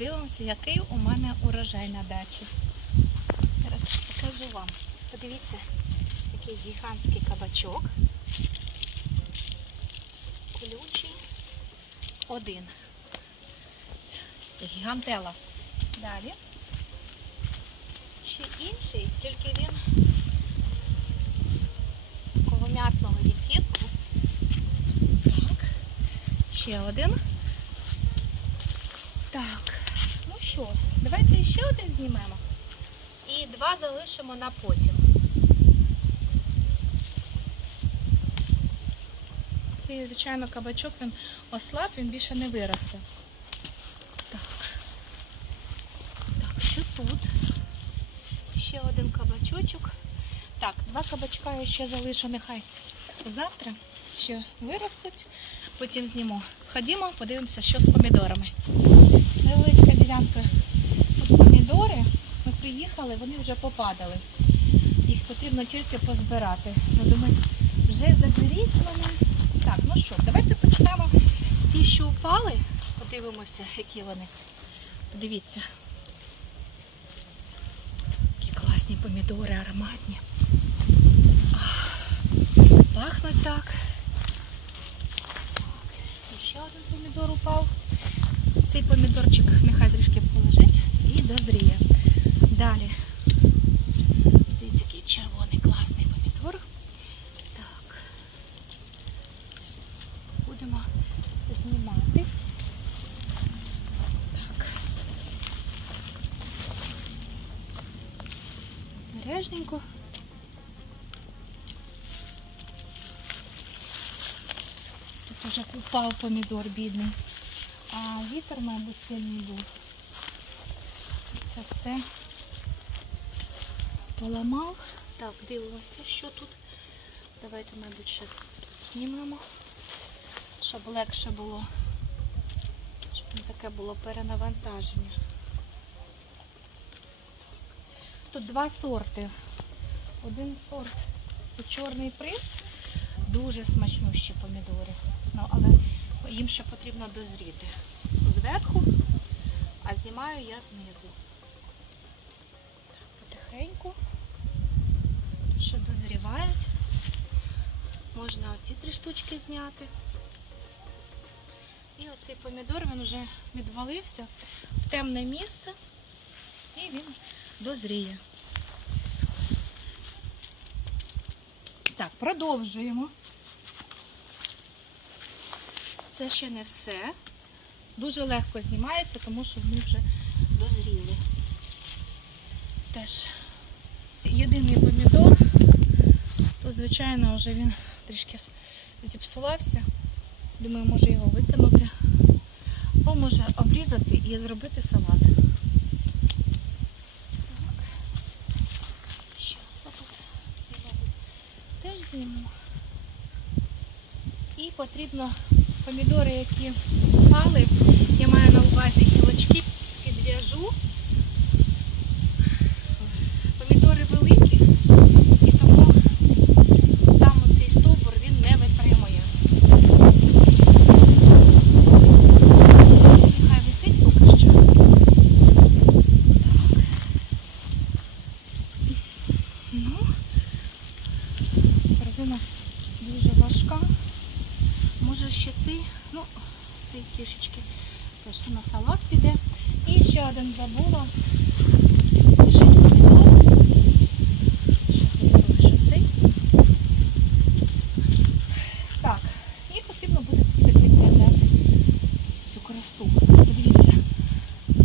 подивимося, який у мене урожай на дачі. Зараз покажу вам. Подивіться, який гігантський кабачок. Колючий. Один. Гігантела. Далі. Ще інший, тільки він колом'ятного відтінку. Так. Ще один. Так, що, давайте ще один знімемо. І два залишимо на потім. Цей, звичайно, кабачок він ослаб, він більше не виросте. Так. Так, що тут? Ще один кабачочок. Так, два кабачка я ще залишу, нехай завтра ще виростуть, потім зніму. Ходімо, подивимося, що з помідорами. Ділянка тут помідори. Ми приїхали, вони вже попадали. Їх потрібно тільки позбирати. Я думаю, вже заберіть вони. Так, ну що, давайте почнемо ті, що впали. Подивимося, які вони. Подивіться. Які класні помідори, ароматні. Пахнуть так. І ще один помідор упав. Цей помідорчик нехай трішки полежить і дозріє. Далі. Дивіться, який червоний класний помідор. Так. Будемо знімати. Так. Бережненько. Тут уже упав помідор бідний. А вітер, мабуть, сильний був. Це все поламав. Так, дивимося, що тут. Давайте, мабуть, ще тут знімемо, щоб легше було, щоб не таке було перенавантаження. Тут два сорти. Один сорт це чорний принц, дуже смачнющі помідори. Ну, але їм ще потрібно дозріти. Зверху, а знімаю я знизу. Потихеньку. Тут ще дозрівають. Можна оці три штучки зняти. І оцей помідор він вже відвалився в темне місце і він дозріє. Так, продовжуємо. Це ще не все. Дуже легко знімається, тому що вони вже дозріли. Теж єдиний помідор, то, звичайно, вже він трішки зіпсувався. Думаю, може його викинути. Або може обрізати і зробити салат. Що це тут? Теж зніму. І потрібно помідори, які впали, я маю на увазі гілочки, підв'яжу. Помідори великі, і тому сам цей стовбур він не витримує. Нехай висить поки що. Так. Ну, корзина дуже важка. Може ще цей, ну, цей трішечки теж на салат піде. І ще один забула. Подивіться,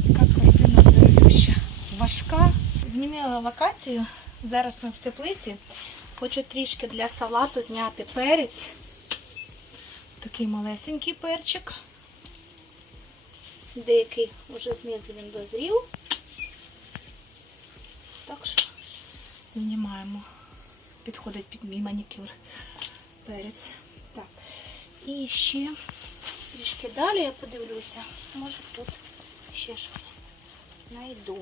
яка корзина здоровюща. Важка. Змінила локацію. Зараз ми в теплиці. Хочу трішки для салату зняти перець. Такий малесенький перчик. Деякий вже знизу він дозрів. Так що знімаємо. Підходить під мій манікюр перець. Так. І ще трішки далі я подивлюся. Може тут ще щось знайду.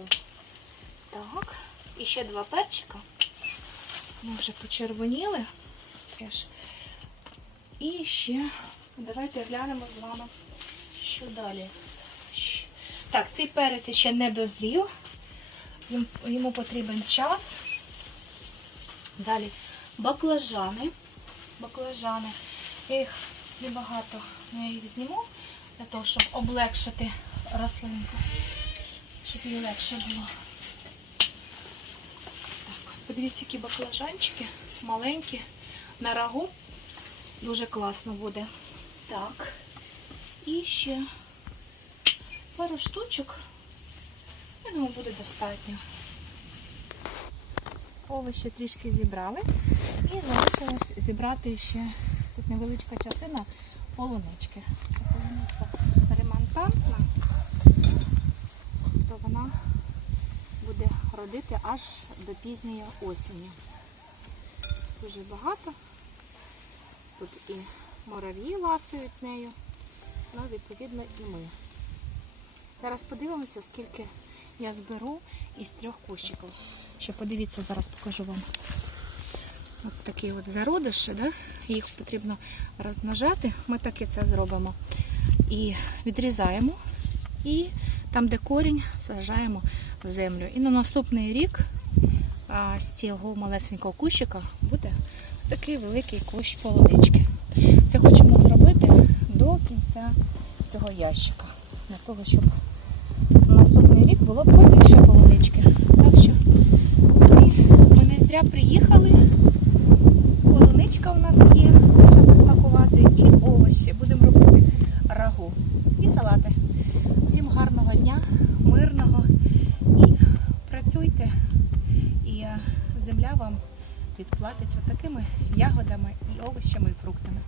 Так. І ще два перчика. Ми вже почервоніли. І ще давайте глянемо з вами, що далі. Так, цей перець ще не дозрів. Йому потрібен час. Далі баклажани. Баклажани. Я їх небагато я їх зніму для того, щоб облегшити рослинку, щоб їй легше було. Подивіться, які баклажанчики маленькі на рагу. Дуже класно буде. Так. І ще пару штучок. Я думаю, буде достатньо. Овочі трішки зібрали. І залишилось зібрати ще тут невеличка частина полунички. Це полуниця ремонтантна, то вона буде родити аж до пізньої осені. Дуже багато. Тут і мурав'ї ласують нею, ну, відповідно, і ми. Зараз подивимося, скільки я зберу із трьох кущиків. Ще подивіться, зараз покажу вам. От такі от зародиші, да? їх потрібно розмножати. Ми так і це зробимо. І відрізаємо, і там, де корінь, саджаємо в землю. І на наступний рік а, з цього малесенького кущика буде такий великий кущ полунички. Це хочемо зробити до кінця цього ящика. Для того, щоб на наступний рік було побільше полунички. Так що ми, не зря приїхали. Мирного і працюйте. І е, земля вам відплатить отакими ягодами і овочами і фруктами.